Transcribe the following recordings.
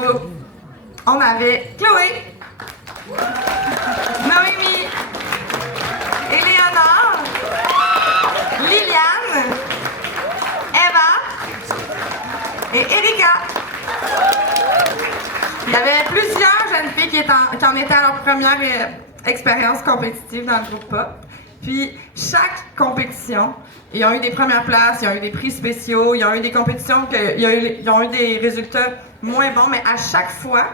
groupe, on avait Chloé, Noémie, Éléonore, Liliane, Eva et Erika. Il y avait plusieurs jeunes filles qui en étaient à leur première expérience compétitive dans le groupe pop. Puis, chaque compétition, ils ont eu des premières places, ils ont eu des prix spéciaux, ils ont eu des compétitions ils ont eu des résultats moins bons, mais à chaque fois,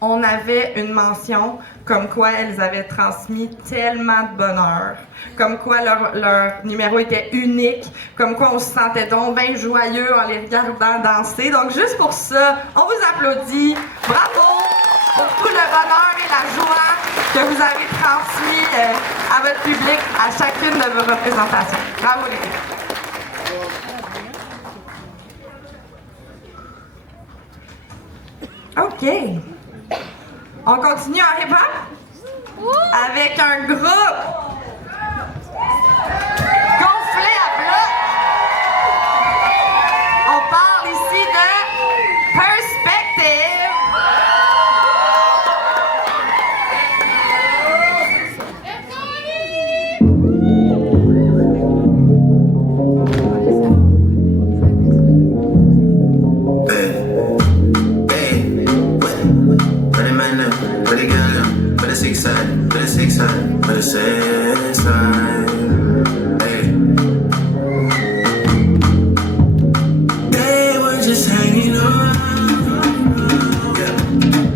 on avait une mention comme quoi elles avaient transmis tellement de bonheur, comme quoi leur numéro était unique, comme quoi on se sentait donc bien joyeux en les regardant danser. Donc, juste pour ça, on vous applaudit. Bravo pour tout le bonheur et la joie que vous avez transmis à votre public à chacune de vos représentations. Bravo les filles. OK. On continue en hip-hop avec un groupe gonflé à bloc. On parle ici de Perspective. But the same time, hey. They were just hanging around. Yeah,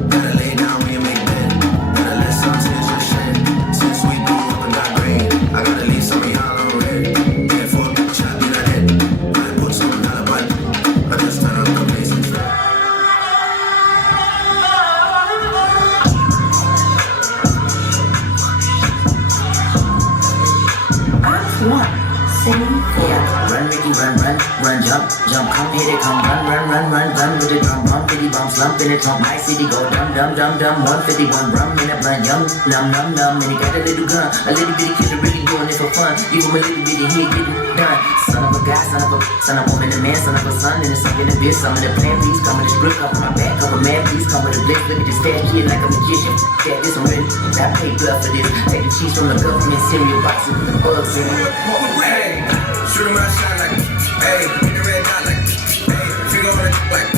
gotta lay down when you make bed. Gotta let some tears just shed. Since we blew up and got green, I gotta leave some of y'all on red. Yeah, for a bitch, I be like that. Might put some on the button, but just turn up the bass and try. Run, Ricky, run, jump, come hit it, come run with the drum, bump, bitty bump, slump in the trunk, my city go dumb, 151 rum in a blunt, yum, numb, and he got a little gun, a little bitty kid really doing it for fun, give him a little bitty hit, get it done, son of a guy, son of a woman, a man, son of a son, and it's something in the bitch, some of the plan, please come with this grip, up my back, cover man, please come with a blitz, look at this fat kid like a magician, yeah, this one ready, I pay blood for this, take the cheese from the government cereal boxes with the bugs in it. Shoot 'em out, shine like, hey, hit the red dot like, hey, figure on it like,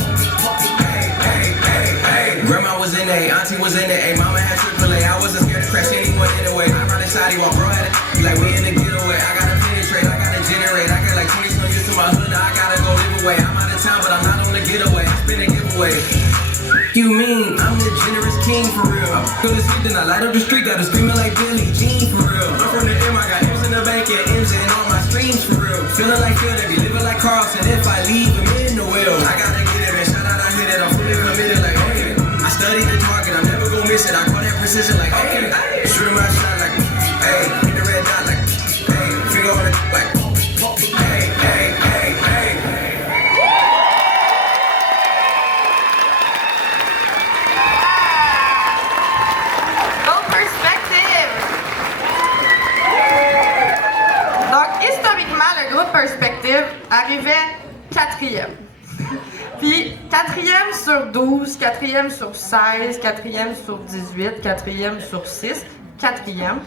hey. Grandma was in A, auntie was in A, mama had AAA. I wasn't scared to crash anyone anyway. I ride inside, while bro had it, like we in the getaway. I gotta penetrate, I gotta generate. I got like 20 some years to my hood, now I gotta go live away. I'm out of town, but I'm not on the getaway. I spin a giveaway. You mean I'm the generous king for real? Go to sleep, then I light up the street, got to screaming like Billie Jean for real. I'm from the M, I got M's in the bank and M's in all my streams for real. Feeling like Phil, they be living like Carlson. If I leave him in the wheel, I gotta get it, man. Shout out, I hit it. I'm fully committed, like okay. I studied the target, I'm never gonna miss it. I call that precision, like okay. Shoot 'em out, shine like, hey, hit the red dot, like, hey, figure on it, like, hey. Perspective arrivait 4e. Puis 4e sur 12, 4e sur 16, 4e sur 18, 4e sur 6, 4e.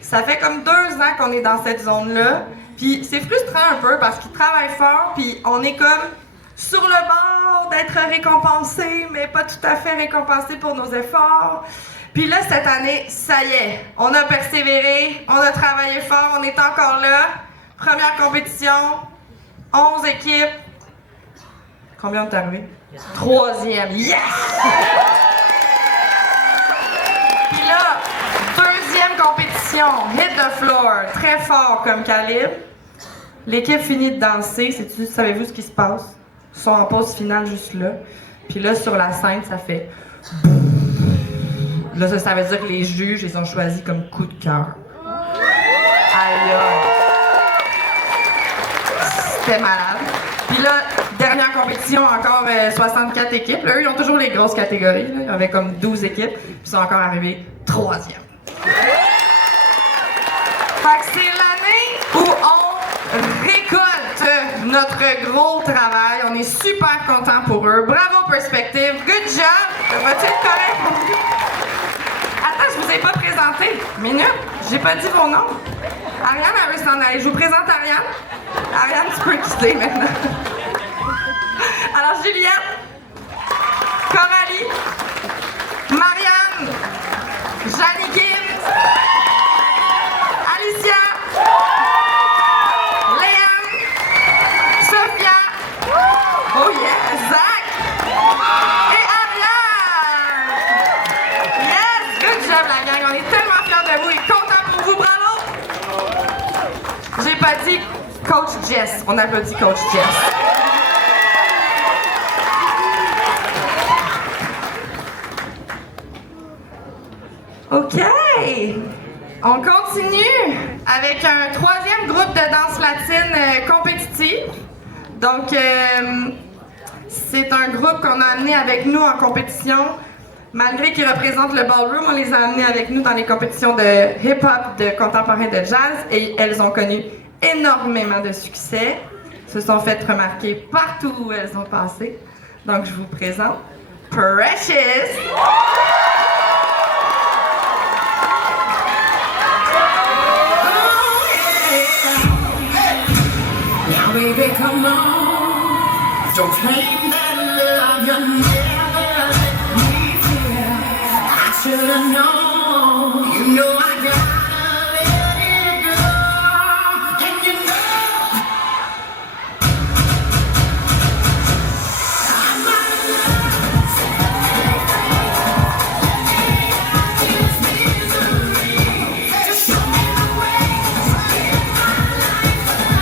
Ça fait comme 2 ans qu'on est dans cette zone-là. Puis c'est frustrant un peu parce qu'ils travaillent fort, puis on est comme sur le bord d'être récompensé, mais pas tout à fait récompensé pour nos efforts. Puis là, cette année, ça y est, on a persévéré, on a travaillé fort, on est encore là. Première compétition, 11 équipes. Combien on est arrivé? 3e. Yes! Puis là, 2e compétition, hit the floor, très fort comme calibre. L'équipe finit de danser, savez-vous ce qui se passe? Ils sont en pause finale juste là. Puis là, sur la scène, ça fait... Là, ça veut dire que les juges, ils ont choisi comme coup de cœur. Aïe aïe! C'était malade. Puis là, dernière compétition, encore 64 équipes. Là, eux, ils ont toujours les grosses catégories. Là. Il y avait comme 12 équipes. Puis ils sont encore arrivés 3e. Fait que c'est l'année où on récolte notre gros travail. On est super contents pour eux. Bravo Perspective, good job! Va-t-il être correct pour vous? Attends, je vous ai pas présenté. Minute, j'ai pas dit vos noms. Ariane, elle veut s'en aller. Je vous présente Ariane. Ariane, tu peux quitter maintenant. Alors, Juliette, Coralie, Marianne, Janie Gibbs, Alicia, Léane, Sophia, oh yeah, Zach et Ariane. Yes, good job la gang, on est tellement fiers de vous et contents pour vous, bravo. J'ai pas dit Coach Jess, on applaudit Coach Jess. OK! On continue avec un troisième groupe de danse latine compétitive. Donc, c'est un groupe qu'on a amené avec nous en compétition. Malgré qu'ils représentent le ballroom, on les a amenés avec nous dans les compétitions de hip-hop, de contemporain, de jazz. Et elles ont connu énormément de succès. Se sont faites remarquer partout où elles ont passé. Donc, je vous présente Precious! Baby, come on, don't claim that love you never let me feel. I should've known, you know I gotta let it go, and you know I'm out of love, this misery, just show me the way to get my life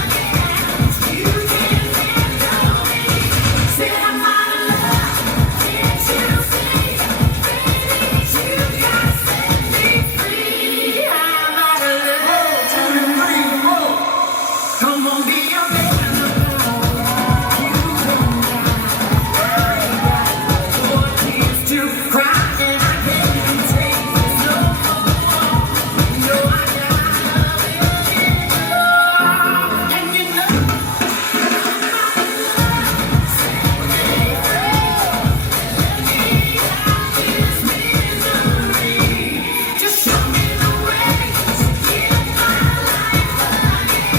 again. You didn't handle me, said I'm out of love, can't you see, baby, you gotta set me free. I'm out of love, turn free, whoa. Come on, be a man now, you and I ain't got no more tears to cry, and I can't take this no more. You know I gotta let it go, and you know just show me the way to get my life again.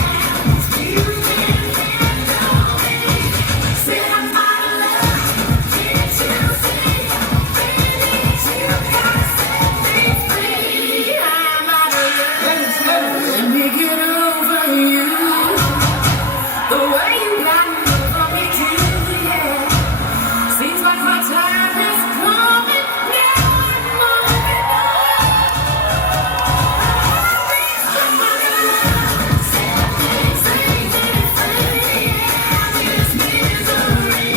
You didn't handle me, said I'm out of love, can't you see, baby, you gotta set me free. I'm out of love, let me get over you, the way you got over me too, yeah. Seems like my time is coming now. I'm moving on. I'm out of love, set me free, this misery.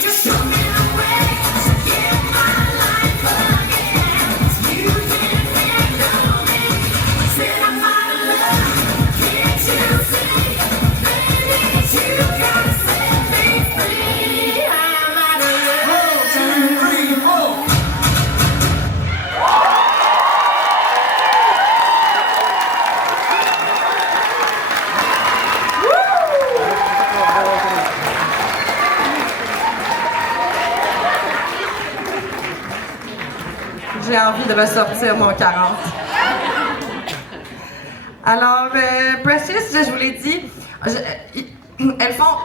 Just show me the way to get my life again. You didn't handle me, said I'm out of love, can't you see, baby, you gotta set me free. I'm out of love, turn free, whoa. J'ai envie de ressortir mon 40. Alors, Precious, je vous l'ai dit, elles font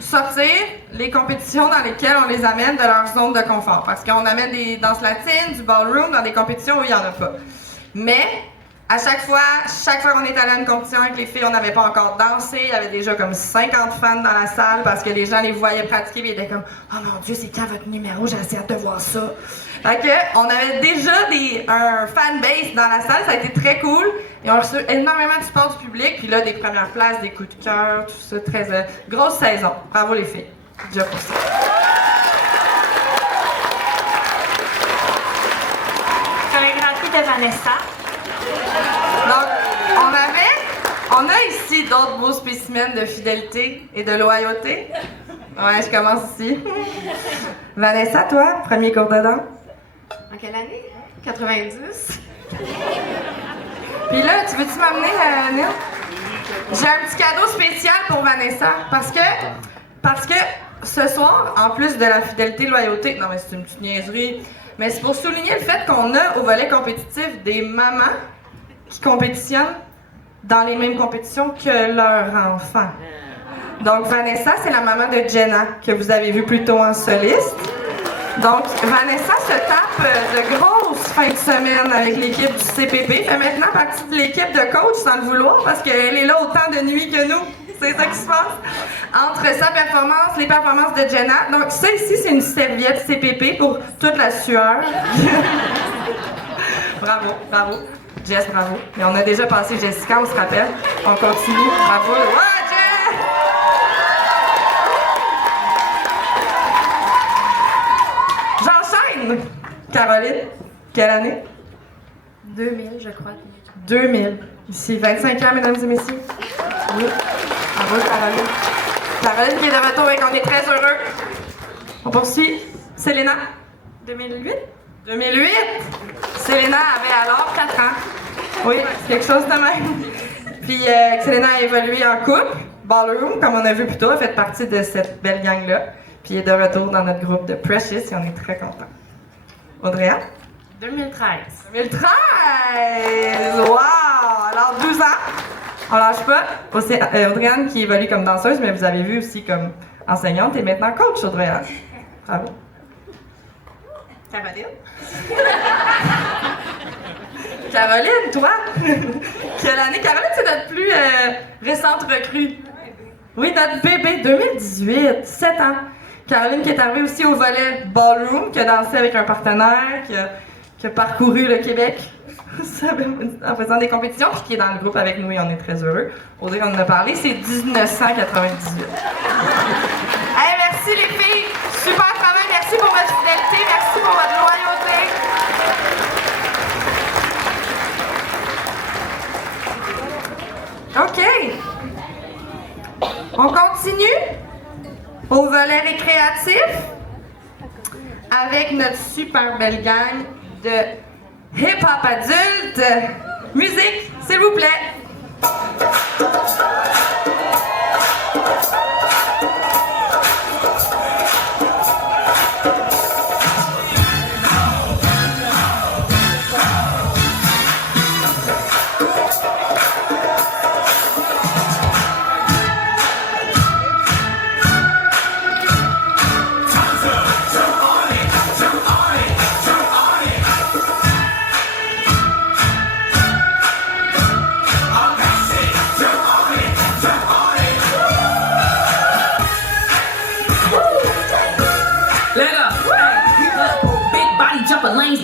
sortir les compétitions dans lesquelles on les amène de leur zone de confort. Parce qu'on amène des danses latines, du ballroom dans des compétitions où il n'y en a pas. Mais, à chaque fois qu'on est allé à une compétition avec les filles, on n'avait pas encore dansé. Il y avait déjà comme 50 fans dans la salle parce que les gens les voyaient pratiquer et ils étaient comme « Oh mon Dieu, c'est quand votre numéro? J'ai assez hâte de voir ça! » Fait que, on avait déjà un fanbase dans la salle, ça a été très cool. Et on a reçu énormément de support du public. Puis là, des premières places, des coups de cœur, tout ça, très grosse saison. Bravo les filles. Déjà pour ça. Chorégraphie de Vanessa. Donc, on a ici d'autres beaux spécimens de fidélité et de loyauté. Ouais, je commence ici. Vanessa, toi, premier cours de danse? En quelle année? 90. Puis là, tu veux-tu m'amener, Neil? J'ai un petit cadeau spécial pour Vanessa parce que ce soir, en plus de la fidélité, loyauté, non mais c'est une petite niaiserie, mais c'est pour souligner le fait qu'on a au volet compétitif des mamans qui compétitionnent dans les mêmes compétitions que leurs enfants. Donc Vanessa, c'est la maman de Jenna que vous avez vue plus tôt en soliste. Donc, Vanessa se tape de grosses fins de semaine avec l'équipe du CPP. Fait maintenant partie de l'équipe de coach sans le vouloir parce qu'elle est là autant de nuit que nous. C'est ça qui se passe. Entre sa performance, les performances de Jenna. Donc, ça ici, c'est une serviette CPP pour toute la sueur. Bravo, bravo. Jess, bravo. Et on a déjà passé Jessica, on se rappelle. On continue. Bravo. Ouais, Jess! Caroline, quelle année? 2000, je crois. 2000. Ici, 25 ans, mesdames et messieurs. Oui. Bravo, Caroline. Caroline qui est de retour et qu'on est très heureux. On poursuit. Selena? 2008. 2008. Selena avait alors 4 ans. Oui, c'est quelque chose de même. Puis Selena a évolué en couple. Ballroom, comme on a vu plus tôt, a fait partie de cette belle gang-là. Puis est de retour dans notre groupe de Precious et on est très contents. Audrey? 2013. 2013! Wow! Alors, 12 ans. On lâche pas. Aussi, Audrey-Anne qui évolue comme danseuse, mais vous avez vu aussi comme enseignante et maintenant coach, Audrey-Anne. Bravo. Caroline. Caroline, toi? Quelle année? Caroline, c'est notre plus récente recrue. Oui, notre bébé, 2018, 7 ans. Caroline qui est arrivée aussi au volet Ballroom, qui a dansé avec un partenaire, qui a parcouru le Québec en faisant des compétitions, puis qui est dans le groupe avec nous et on est très heureux. Audrey, on en a parlé, c'est 1998. Hey, merci les filles! Super travail, merci pour votre fidélité, merci pour votre loyauté. OK. On continue au volet récréatif avec notre super belle gang de hip-hop adulte. Musique, s'il vous plaît.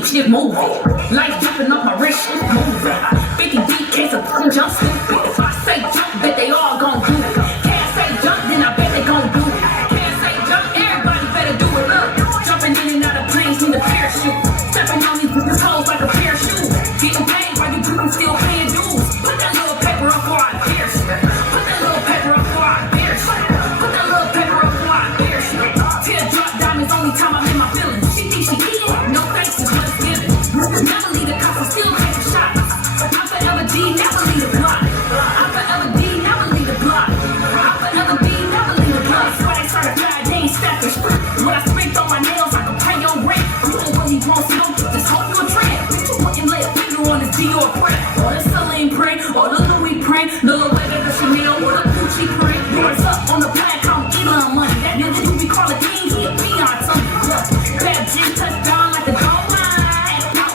Shit moving, life jumping off my wrist, moving. 50 deep case of jump stupid. If I say jump, bet they all gon' do it. Can't say jump, then I bet they gon' do it. Can't say jump, everybody better do it. Look, jumping in and out of planes need a parachute. Stepping on these hoes like a parachute. Getting paid while you people still paying dues. Put that little paper up for I dare shit. Put that little paper up for I dare shit. Put that little paper up for I dare shit. Teardrop diamonds, only time I'm in my feelings. She thinks she eating, no thanks is what's given. Never leave the cops, I'm still taking shots. I'm forever D, never leave the block. I'm forever D, never leave the block. I'm forever D, never leave the block. So I certified, they ain't stackers. When I sprint on my nails, I can pay your rent. You don't really want smoke, just hope you're a trend. Bitch, you wouldn't lay a finger on this Dior print. Or the Celine print, or the Louis print. The Louis the Chanel, or the Gucci print. Yours up on the plaque, I'm Elon money. That nigga who we call a king, he a peon something. Bad G touchdown like the goal line.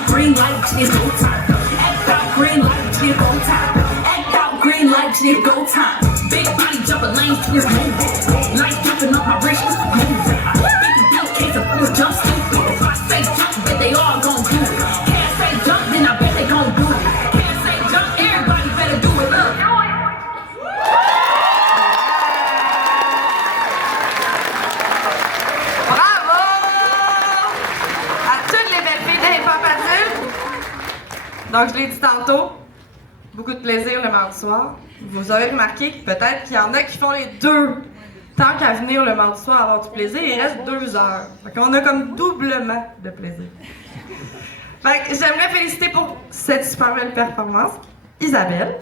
Green light, it's go time. Act out green light, it's go time. Act out green light, it's go time. Big body jumping lanes, it's moving. Light jumping off my wrist, moving. 50 deal case of fools jump stupid. If I say jump, bet they all gon' do it. Can't say jump, then I bet they gon' do it. Can't say jump, everybody better do it. Look. Bravo! À toutes les belles filles de hip-hop adulte. Donc, je l'ai dit tantôt, beaucoup de plaisir le mardi soir. Vous aurez remarqué que peut-être qu'il y en a qui font les deux. Tant qu'à venir le mardi soir avoir du plaisir, il reste 2 heures. Donc, on a comme doublement de plaisir. Fait que j'aimerais féliciter pour cette super belle performance Isabelle.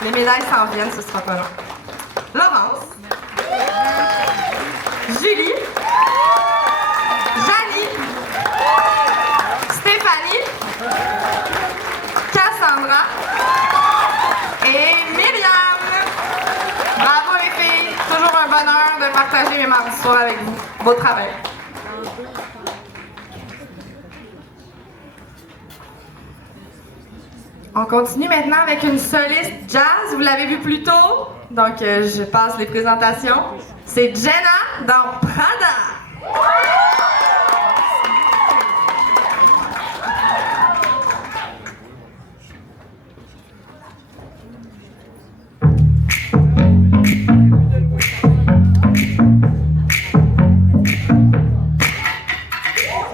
Les médailles s'en viennent, ce sera pas long. Laurence. Julie. Janie. Stéphanie. Cassandra. Et Myriam. Bravo les filles. Toujours un bonheur de partager mes mardis soirs avec vous. Beau travail. On continue maintenant avec une soliste jazz. Vous l'avez vu plus tôt. Donc, je passe les présentations. C'est Jenna dans Prada.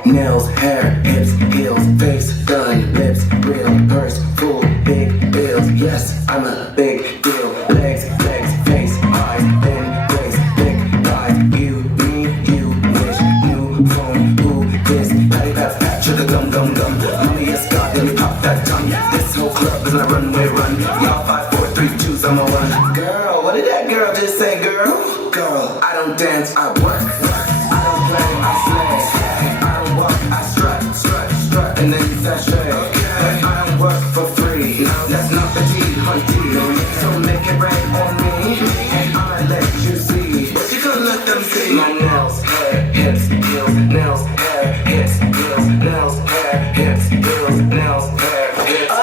Nails, hair, hips, heels, face, done, lips, real, purse, full, big bills. Yes, I'm a big deal. Legs, face, eyes, thin waist, thick thighs. You, me, you, wish, new phone, who, this, patty pat, pat, sugar gum, gum, gum. Mommy, yes, God, let me pop that tongue. This whole club is a runway run. Y'all 5, 4, 3, 2, I'm a one. Girl, what did that girl just say, girl? Girl, I don't dance, I work. I don't play, I slay. I strut, and then sashay. I don't work for free. That's not the T, so make it rain on me, and I'ma let you see. But you gonna let them see. My nails, hair, hips, heels, nails, hair, hips, heels, nails, hair, hips, heels, nails, hair, hips, heels.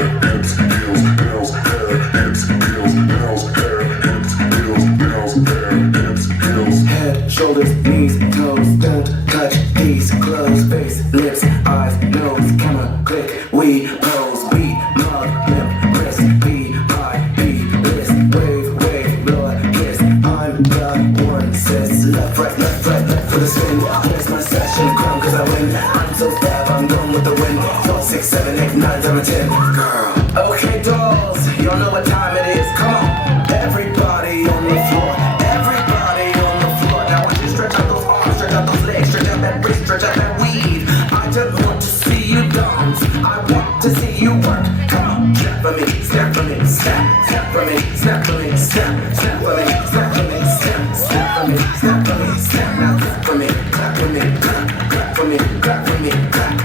Nails, hair, hips, heels, nails, hair, hips, heels, nails, hair, hips, heels, nails, hair, hips, heels. Head, shoulders, knees, toes, don't touch these clothes. Face, lips, eyes, nose, camera, click, we pose, beat, mug, limp, wrist, B-I-B, list, wave, blow a kiss. I'm the one, sis, left, right for the spin. Here's my session, crown cause I win. I'm so fab, I'm going with the wind. 4, 6, 7, 8, 9, 7, 10. Girl. Okay, dolls, y'all know what time it is. Come on, everybody on the floor. Everybody on the floor. Now I want you to stretch out those arms, stretch out those legs, stretch out that wrist, stretch out that weave. I just want to see you dance. I want to see you work. Come on, snap for me, snap for me, snap, snap for me, snap for me, snap, snap for me, snap for me, snap, snap for me, snap for me, snap. Now clap for me, clap for me, clap for me, clap for me,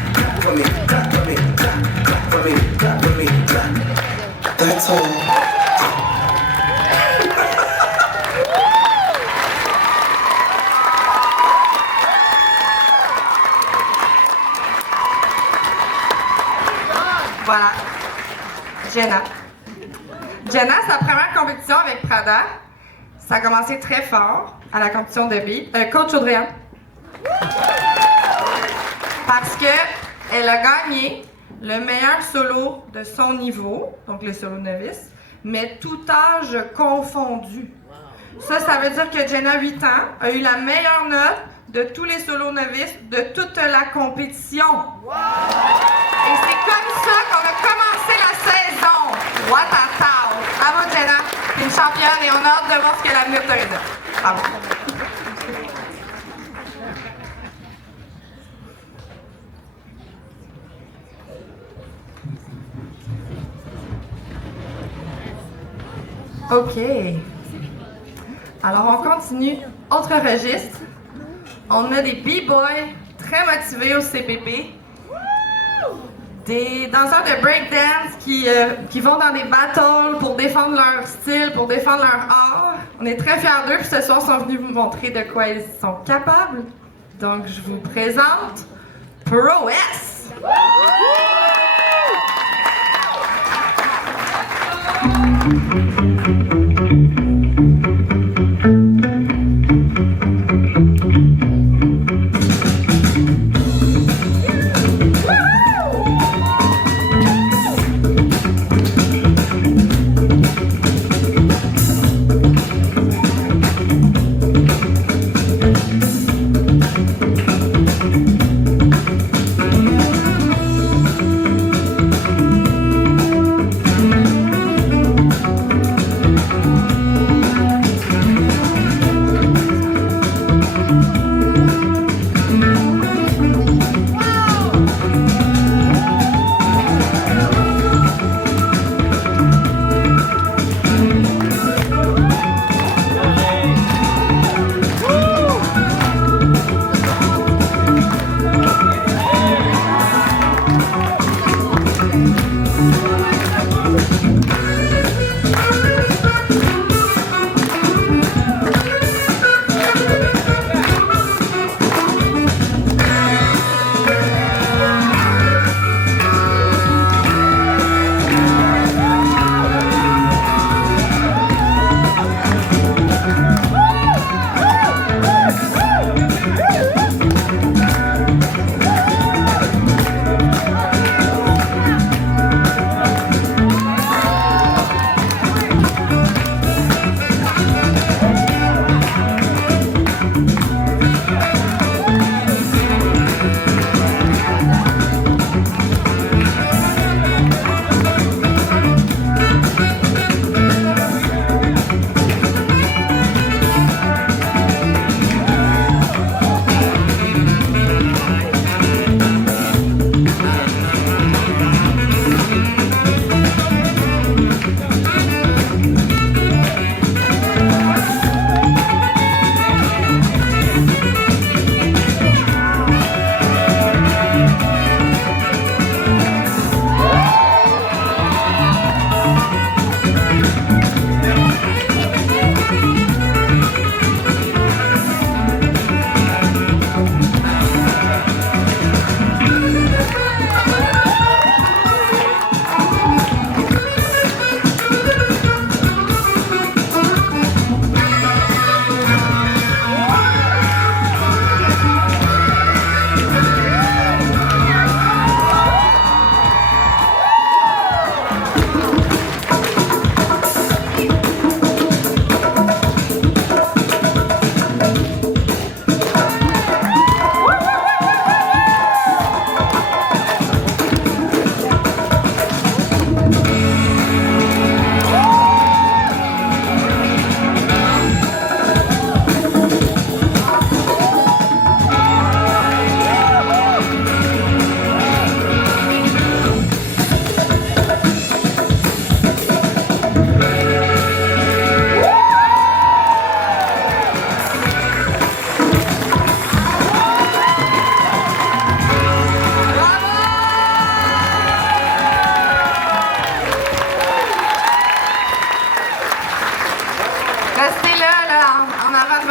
clap for me, clap for me, clap for me, clap for me, clap. That's all. Voilà. Jenna. Jenna, sa première compétition avec Prada, ça a commencé très fort à la compétition de beat. Coach Audrey-Anne. Parce que elle a gagné le meilleur solo de son niveau, donc le solo novice, mais tout âge confondu. Ça veut dire que Jenna, 8 ans, a eu la meilleure note de tous les solos novices de toute la compétition. Et c'est comme ça qu'on a commencé la saison. What a town! Bravo Jenna, t'es une championne et on a hâte de voir ce que l'avenir te réserve. Bravo. OK. Alors, on continue. Autre registre. On a des b-boys très motivés au CPP. Des danseurs de breakdance qui vont dans des battles pour défendre leur style, pour défendre leur art. On est très fiers d'eux, puis ce soir, ils sont venus vous montrer de quoi ils sont capables. Donc, je vous présente Prouesse!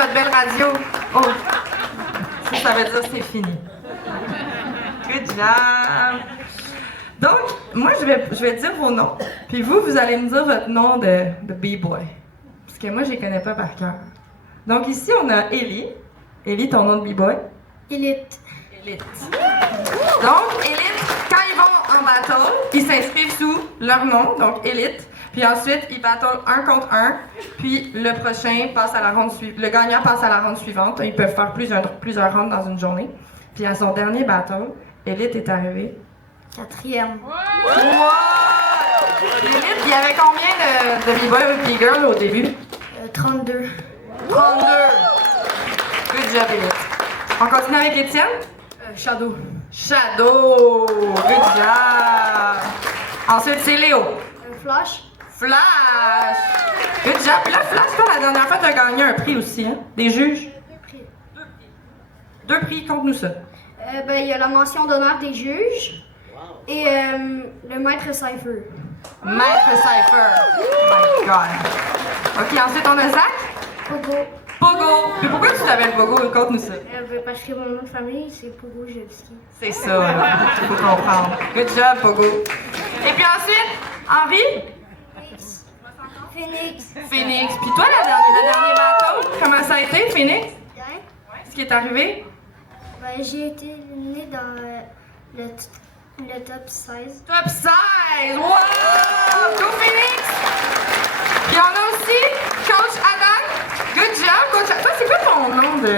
votre belle radio. Oh, ça veut dire que c'est fini. Good job. Donc, moi, je vais dire vos noms, puis vous allez me dire votre nom de B-boy. Parce que moi, je les connais pas par cœur. Donc, ici, on a Ellie. Ellie, ton nom de B-boy? Élite. Elite. Donc, Elite, quand ils vont en battle, ils s'inscrivent sous leur nom, donc Elite. Puis ensuite, ils battle 1 contre 1. Puis le prochain passe à la ronde suivante. Le gagnant passe à la ronde suivante. Ils peuvent faire plusieurs rounds dans une journée. Puis à son dernier battle, Elite est arrivé 4e. Wow! Elite, il y avait combien de B-boy et B-girl au début? 32. 32! Good job, Elite. On continue avec Étienne? Shadow. Shadow! Good job! Ensuite, c'est Léo. Flash. Flash! Good job! Puis là, Flash, toi, la dernière fois, t'as gagné un prix aussi, hein? Des juges? 2 prix, compte-nous ça. Il y a la mention d'honneur des juges et le maître Cypher. Maître Cypher. Oh my God. OK, ensuite, on a Zach. Pogo. Pogo. Puis pourquoi tu t'appelles Pogo? Conte-nous ça. Parce que mon nom de famille, c'est Pogo Jelski. C'est ça, là. Il faut comprendre. Good job, Pogo. Et puis ensuite, Henri. Phoenix. Phoenix. Puis toi, le dernier bateau, comment ça a été, Phoenix? Bien. Ce qui est arrivé? J'ai été éliminée dans le top 16. Top 16! Wow! Go Phoenix! Puis on a aussi Coach Adam. Good job, Coach Adam. Toi, c'est quoi ton nom de...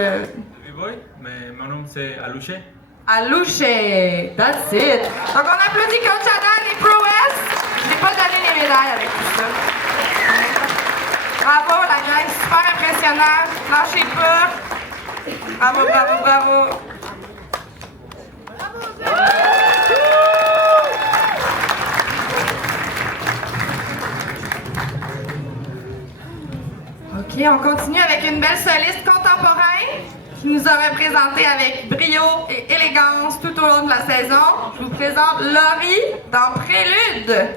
B-boy, mais mon nom c'est Alouche. Alouche. That's it. Donc on applaudit Coach Adam et prouesses. Je n'ai pas donné les médailles avec tout ça. Bravo la gang, super impressionnant. Lâchez pas. Bravo, bravo, bravo. OK, on continue avec une belle soliste contemporaine qui nous a représenté avec brio et élégance tout au long de la saison. Je vous présente Laurie dans Prélude.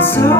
So